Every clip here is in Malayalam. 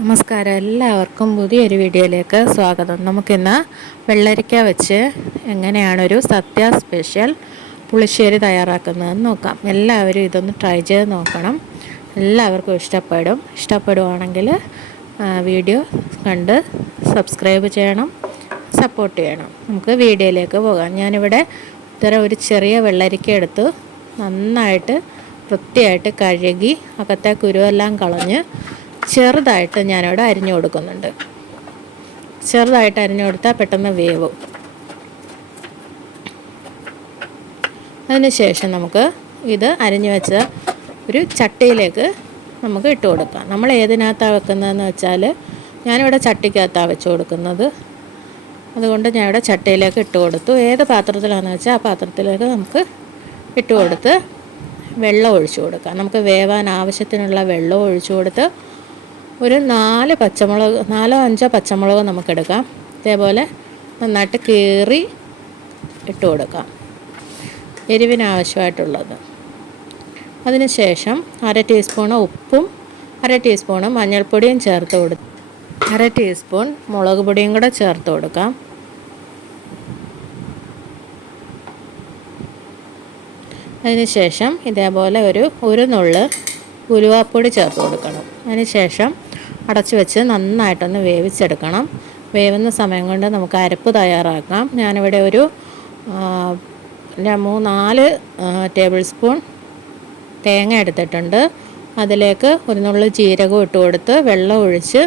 നമസ്കാരം. എല്ലാവർക്കും പുതിയൊരു വീഡിയോയിലേക്ക് സ്വാഗതം. നമുക്കിന്ന് വെള്ളരിക്ക വെച്ച് എങ്ങനെയാണൊരു സദ്യ സ്പെഷ്യൽ പുളിശ്ശേരി തയ്യാറാക്കുന്നതെന്ന് നോക്കാം. എല്ലാവരും ഇതൊന്ന് ട്രൈ ചെയ്ത് നോക്കണം. എല്ലാവർക്കും ഇഷ്ടപ്പെടും. ഇഷ്ടപ്പെടുവാണെങ്കിൽ വീഡിയോ കണ്ട് സബ്സ്ക്രൈബ് ചെയ്യണം സപ്പോർട്ട് ചെയ്യണം. നമുക്ക് വീഡിയോയിലേക്ക് പോകാം. ഞാനിവിടെ ഇത്തരം ഒരു ചെറിയ വെള്ളരിക്ക എടുത്ത് നന്നായിട്ട് വൃത്തിയായിട്ട് കഴുകി അകത്തെ കുരുവെല്ലാം കളഞ്ഞ് ചെറുതായിട്ട് ഞാനിവിടെ അരിഞ്ഞു കൊടുക്കുന്നുണ്ട്. ചെറുതായിട്ട് അരിഞ്ഞു കൊടുത്താൽ പെട്ടെന്ന് വേവും. അതിനുശേഷം നമുക്ക് ഇത് അരിഞ്ഞു വെച്ച ഒരു ചട്ടിയിലേക്ക് നമുക്ക് ഇട്ട് കൊടുക്കാം. നമ്മൾ ഏതിനകത്താണ് വെക്കുന്നതെന്ന് വെച്ചാൽ ഞാനിവിടെ ചട്ടിക്കകത്താണ് വെച്ച് കൊടുക്കുന്നത്. അതുകൊണ്ട് ഞാൻ ഇവിടെ ചട്ടിയിലേക്ക് ഇട്ട് കൊടുത്തു. ഏത് പാത്രത്തിലാണെന്ന് വെച്ചാൽ ആ പാത്രത്തിലേക്ക് നമുക്ക് ഇട്ട് കൊടുത്ത് വെള്ളം ഒഴിച്ചു കൊടുക്കാം. നമുക്ക് വേവാൻ ആവശ്യത്തിനുള്ള വെള്ളം ഒഴിച്ചു കൊടുത്ത് ഒരു നാല് പച്ചമുളക് നാലോ അഞ്ചോ പച്ചമുളക് നമുക്കെടുക്കാം. ഇതേപോലെ നന്നായിട്ട് കീറി ഇട്ട് കൊടുക്കാം. എരിവിനാവശ്യമായിട്ടുള്ളത്. അതിനുശേഷം അര ടീസ്പൂൺ ഉപ്പും അര ടീസ്പൂൺ മഞ്ഞൾപ്പൊടിയും ചേർത്ത് കൊടുത്ത് അര ടീസ്പൂൺ മുളക് പൊടിയും കൂടെ ചേർത്ത് കൊടുക്കാം. അതിനുശേഷം ഇതേപോലെ ഒരു ഒരു നുള്ള് ഉലുവാപ്പൊടി ചേർത്ത് കൊടുക്കണം. അതിനുശേഷം അടച്ചു വെച്ച് നന്നായിട്ടൊന്ന് വേവിച്ചെടുക്കണം. വേവുന്ന സമയം കൊണ്ട് നമുക്ക് അരപ്പ് തയ്യാറാക്കാം. ഞാനിവിടെ ഒരു മൂന്നാൽ ടേബിൾ സ്പൂൺ തേങ്ങ എടുത്തിട്ടുണ്ട്. അതിലേക്ക് ഒരു നുള്ളു ജീരകം ഇട്ട് കൊടുത്ത് വെള്ളം ഒഴിച്ച്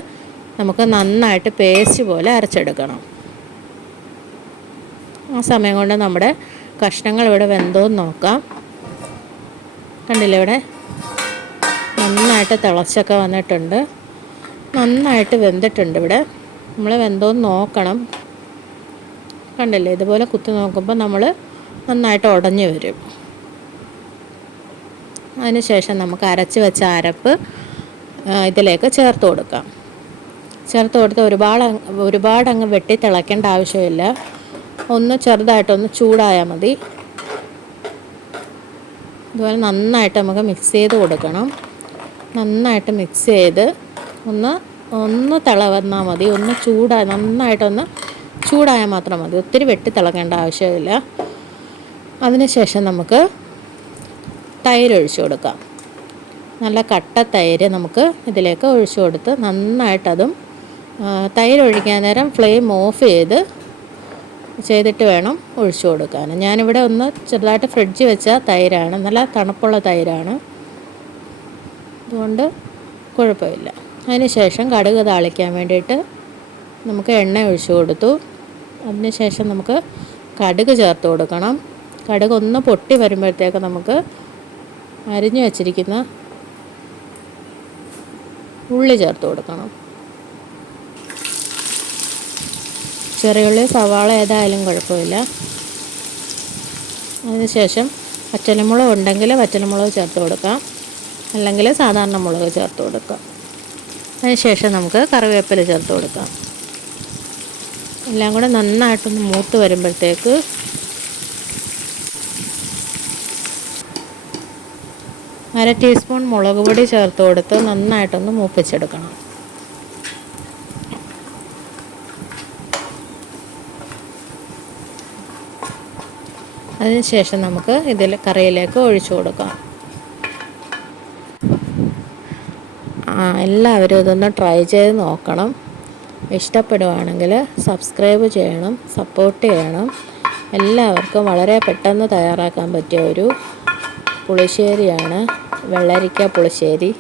നമുക്ക് നന്നായിട്ട് പേസ്റ്റ് പോലെ അരച്ചെടുക്കണം. ആ സമയം കൊണ്ട് നമ്മുടെ കഷ്ണങ്ങൾ ഇവിടെ വെന്തോന്ന് നോക്കാം. കണ്ടില്ലേ ഇവിടെ? നന്നായിട്ട് തിളച്ചൊക്കെ വന്നിട്ടുണ്ട്. നന്നായിട്ട് വെന്തിട്ടുണ്ട് ഇവിടെ. നമ്മൾ വെന്തോന്ന് നോക്കണം. കണ്ടല്ലേ? ഇതുപോലെ കുത്തി നോക്കുമ്പോൾ നമ്മൾ നന്നായിട്ട് ഉടഞ്ഞു വരും. അതിനുശേഷം നമുക്ക് അരച്ച് വെച്ച അരപ്പ് ഇതിലേക്ക് ചേർത്ത് കൊടുക്കാം. ചേർത്ത് കൊടുത്ത് ഒരുപാട് ഒരുപാട് അങ്ങ് വെട്ടി തിളയ്ക്കേണ്ട ആവശ്യമില്ല. ഒന്ന് ചെറുതായിട്ടൊന്ന് ചൂടായാൽ മതി. ഇതുപോലെ നന്നായിട്ട് നമുക്ക് മിക്സ് ചെയ്ത് കൊടുക്കണം. നന്നായിട്ട് മിക്സ് ചെയ്ത് ഒന്ന് ഒന്ന് തിള വന്നാൽ മതി. ഒന്ന് ചൂടായി നന്നായിട്ടൊന്ന് ചൂടായാൽ മാത്രം മതി. ഒത്തിരി വെട്ടി തിളക്കേണ്ട ആവശ്യമില്ല. അതിനുശേഷം നമുക്ക് തൈര് ഒഴിച്ചു കൊടുക്കാം. നല്ല കട്ട തൈര് നമുക്ക് ഇതിലേക്ക് ഒഴിച്ചു കൊടുത്ത് നന്നായിട്ടതും തൈര് ഒഴിക്കാൻ നേരം ഫ്ലെയിം ഓഫ് ചെയ്ത് ചെയ്തിട്ട് വേണം ഒഴിച്ചു കൊടുക്കാൻ ഞാനിവിടെ ഒന്ന് ചെറുതായിട്ട് ഫ്രിഡ്ജ് വെച്ച തൈരാണ്. നല്ല തണുപ്പുള്ള തൈരാണ്. അതുകൊണ്ട് കുഴപ്പമില്ല. അതിന് ശേഷം കടുക് താളിക്കാൻ വേണ്ടിയിട്ട് നമുക്ക് എണ്ണ ഒഴിച്ച് കൊടുത്തു. അതിന് ശേഷം നമുക്ക് കടുക് ചേർത്ത് കൊടുക്കണം. കടുക് ഒന്ന് പൊട്ടി വരുമ്പോഴത്തേക്ക് നമുക്ക് അരിഞ്ഞു വച്ചിരിക്കുന്ന ഉള്ളി ചേർത്ത് കൊടുക്കണം. ചെറിയുള്ളി സവാള ഏതായാലും കുഴപ്പമില്ല. അതിനുശേഷം പച്ചലമുളക് ഉണ്ടെങ്കിൽ പച്ചലമുളക് ചേർത്ത് കൊടുക്കാം. അല്ലെങ്കിൽ സാധാരണ മുളക് ചേർത്ത് കൊടുക്കാം. അതിനുശേഷം നമുക്ക് കറിവേപ്പില ചേർത്ത് കൊടുക്കാം. എല്ലാം കൂടെ നന്നായിട്ടൊന്ന് മൂത്ത് വരുമ്പോഴത്തേക്ക് അര ടീസ്പൂൺ മുളക് പൊടി ചേർത്ത് കൊടുത്ത് നന്നായിട്ടൊന്ന് മൂപ്പിച്ചെടുക്കണം. അതിനുശേഷം നമുക്ക് ഇതിൽ കറിയിലേക്ക് ഒഴിച്ചു കൊടുക്കാം. എല്ലാവരും ഇതൊന്ന് ട്രൈ ചെയ്ത് നോക്കണം. ഇഷ്ടപ്പെടുവാണെങ്കിൽ സബ്സ്ക്രൈബ് ചെയ്യണം സപ്പോർട്ട് ചെയ്യണം. എല്ലാവർക്കും വളരെ പെട്ടെന്ന് തയ്യാറാക്കാൻ പറ്റിയ ഒരു പുളിശ്ശേരിയാണ് വെള്ളരിക്ക പുളിശ്ശേരി.